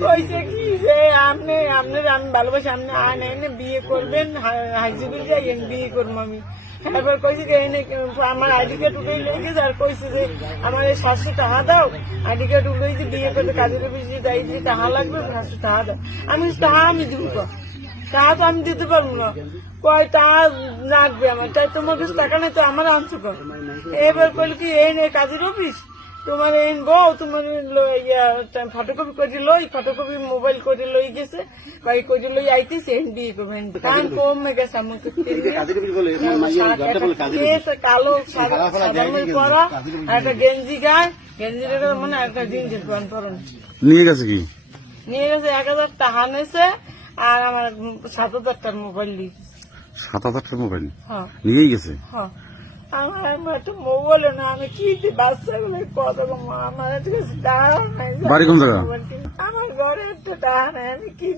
কইছে কি যে আপনি আপনার আমি ভালোবাসি, আপনি আইন এনে বিয়ে করবেন, হাইজিবিল যাই বিয়ে করবো আমি। এবার কইছে যে এনে আমার আইডি কার্ড উঠে লেগেছে, আর কইছে যে আমার এই 700 টাকা দাও, আইডি কার্ড উঠেছি বিয়ে করতে কাজের অফিসে যাই যে টাকা লাগবে, 700 টাকা দাও। আমি টাকা আমি দিব, টাকা তো আমি দিতে পারবো না। কয় টাকা লাগবে আমার, তাই তোমার কাছে টাকা নেই তো আমার আনছো কর। এবার কইল কি এই নে কাজের অফিস, তোমার এন বউ তোমার ফটোকপি করে লই, ফটোকপি মোবাইল করে লই গেছে, ভাই করে লই আইতেছে এন বিয়ে করবেন। কারণ কমে গেছে আমাকে কালো সাদা পরা, একটা গেঞ্জি গায়ে, গেঞ্জিটা মানে একটা জিন্সের প্যান্ট পরন নিয়ে গেছে। কি নিয়ে গেছে? 1000 টাকা নেছে, আর আমার 7000 টাকার মোবাইল দিয়েছে। 7000 টাকার মোবাইল হ্যাঁ নিয়েই গেছে। হ্যাঁ, আমার একটা মোবাইল না, আমি কি বাচ্চাগুলো কত আমার কাছে টাকা নাই। বাড়ি কোন জায়গা? আমার ঘরে একটা টাকা নাই, আমি কি